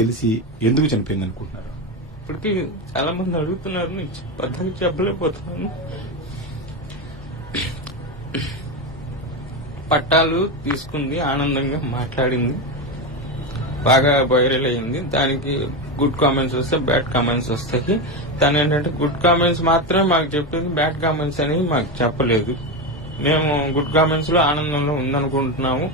తెలిసి ఎందుకు చనిపోయింది అనుకుంటున్నారు ఇప్పటికీ చాలా మంది అడుగుతున్నారు నేను పద్ధతి చెప్పలేకపోతున్నాను. పట్టాలు తీసుకుంది ఆనందంగా మాట్లాడింది. బాగా వైరల్ అయింది. దానికి గుడ్ కామెంట్స్ వస్తే బ్యాడ్ కామెంట్స్ వస్తాయి. తను ఏంటంటే గుడ్ కామెంట్స్ మాత్రమే మాకు చెప్పింది బ్యాడ్ కామెంట్స్ అనేవి మాకు చెప్పలేదు. మేము గుడ్ కామెంట్స్లో ఆనందంలో ఉందనుకుంటున్నాము.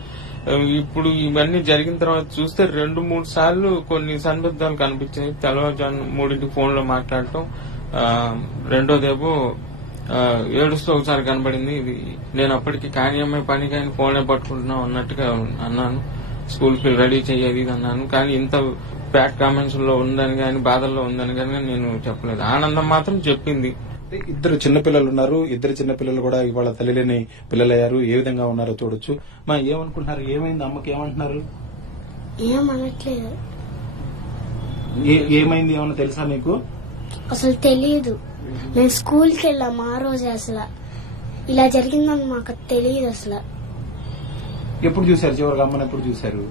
ఇప్పుడు ఇవన్నీ జరిగిన తర్వాత చూస్తే రెండు మూడు సార్లు కొన్ని సందర్భాలు కనిపించాయి. తెల్లవారుజాము మూడింటికి ఫోన్లో మాట్లాడటం రెండోదేమో ఏడుస్తూ ఒకసారి కనబడింది. ఇది నేను అప్పటికి కానీ అమ్మాయి పని కానీ ఫోనే పట్టుకుంటున్నా అన్నట్టుగా అన్నాను. స్కూల్ ఫీల్ రెడీ చెయ్యేది ఇది అన్నాను. కానీ ఇంత బ్యాడ్ కామెంట్స్లో ఉందని కానీ బాధల్లో ఉందని కానీ నేను చెప్పలేదు. ఆనందం మాత్రం చెప్పింది. ఇద్దరు చిన్నపిల్లలు ఉన్నారు. ఇద్దరు చిన్నపిల్లలు కూడా ఇవాళ తల్లిలేని పిల్లలయ్యారు. ఏ విధంగా ఉన్నారో చూడొచ్చు. మా ఏమనుకుంటున్నారు? ఏమైంది? అమ్మకి ఏమంటున్నారు? ఏమనట్లేదు. ఏమైంది? ఏమన్నా తెలుసా మీకు? అసలు తెలియదు మేము స్కూల్కి వెళ్ళాం ఆ రోజు అసలు. ఇలా జరిగిందని మాకు తెలియదు అసలు. ఎప్పుడు చూశారు? చివరికి అమ్మని ఎప్పుడు చూశారు?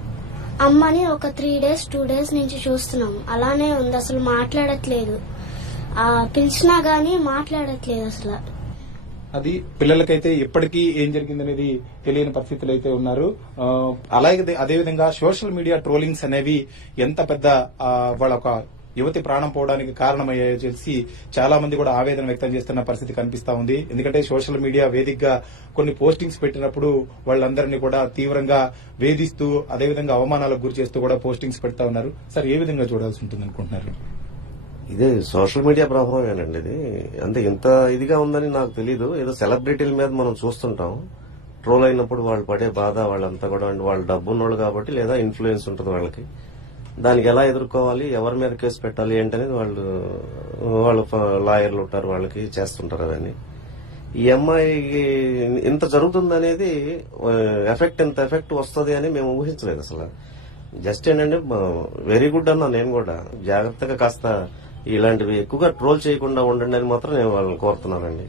అమ్మని ఒక త్రీ డేస్ టూ డేస్ నుంచి చూస్తున్నాం. అలానే ఉంది. అసలు మాట్లాడట్లేదు. పిలిచినా గానీ మాట్లాడట్లేదు అసలు. అది పిల్లలకైతే ఇప్పటికీ ఏం జరిగిందనేది తెలియని పరిస్థితులు అయితే ఉన్నారు అలాగే అదేవిధంగా సోషల్ మీడియా ట్రోలింగ్స్ అనేవి ఎంత పెద్ద వాళ్ళ ఒక యువతి ప్రాణం పోవడానికి కారణమయ్యాయో తెలిసి చాలా మంది కూడా ఆవేదన వ్యక్తం చేస్తున్న పరిస్థితి కనిపిస్తా ఉంది. ఎందుకంటే సోషల్ మీడియా వేదికగా కొన్ని పోస్టింగ్స్ పెట్టినప్పుడు వాళ్ళందరినీ కూడా తీవ్రంగా వేధిస్తూ అదేవిధంగా అవమానాలకు గురి చేస్తూ కూడా పోస్టింగ్స్ పెడతా ఉన్నారు. సార్ ఏ విధంగా చూడాల్సి ఉంటుంది అనుకుంటున్నారు ఇది సోషల్ మీడియా ప్రభావమేనండి ఇది. అంటే ఇంత ఇదిగా ఉందని నాకు తెలియదు ఏదో సెలబ్రిటీల మీద మనం చూస్తుంటాం. ట్రోల్ అయినప్పుడు వాళ్ళు పడే బాధ వాళ్ళంతా కూడా అంటే వాళ్ళు డబ్బు ఉన్నోళ్ళు కాబట్టి లేదా ఇన్ఫ్లుయెన్స్ ఉంటుంది వాళ్ళకి. దానికి ఎలా ఎదుర్కోవాలి ఎవరి మీద కేసు పెట్టాలి ఏంటనేది వాళ్ళు వాళ్ళు లాయర్లు ఉంటారు వాళ్ళకి చేస్తుంటారు అవన్నీ. ఈ అమ్మాయికి ఇంత జరుగుతుందనేది ఎఫెక్ట్ ఇంత ఎఫెక్ట్ వస్తుంది అని మేము ఊహించలేదు అసలు. జస్ట్ ఏంటంటే వెరీ గుడ్ అన్నా నేను కూడా. జాగ్రత్తగా కాస్త ఇలాంటివి ఎక్కువగా ట్రోల్ చేయకుండా ఉండండి అని మాత్రం నేను వాళ్ళని కోరుతున్నానండి.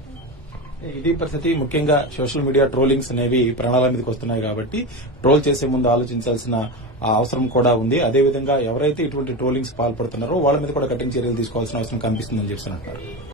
ఇది పరిస్థితి ముఖ్యంగా సోషల్ మీడియా ట్రోలింగ్స్ అనేవి ప్రాణాల మీదకి వస్తున్నాయి కాబట్టి ట్రోల్ చేసే ముందు ఆలోచించాల్సిన అవసరం కూడా ఉంది. అదేవిధంగా ఎవరైతే ఇటువంటి ట్రోలింగ్స్ పాల్పడుతున్నారో వాళ్ళ మీద కూడా కఠిన చర్యలు తీసుకోవాల్సిన అవసరం కనిపిస్తుందని చెప్తున్నారు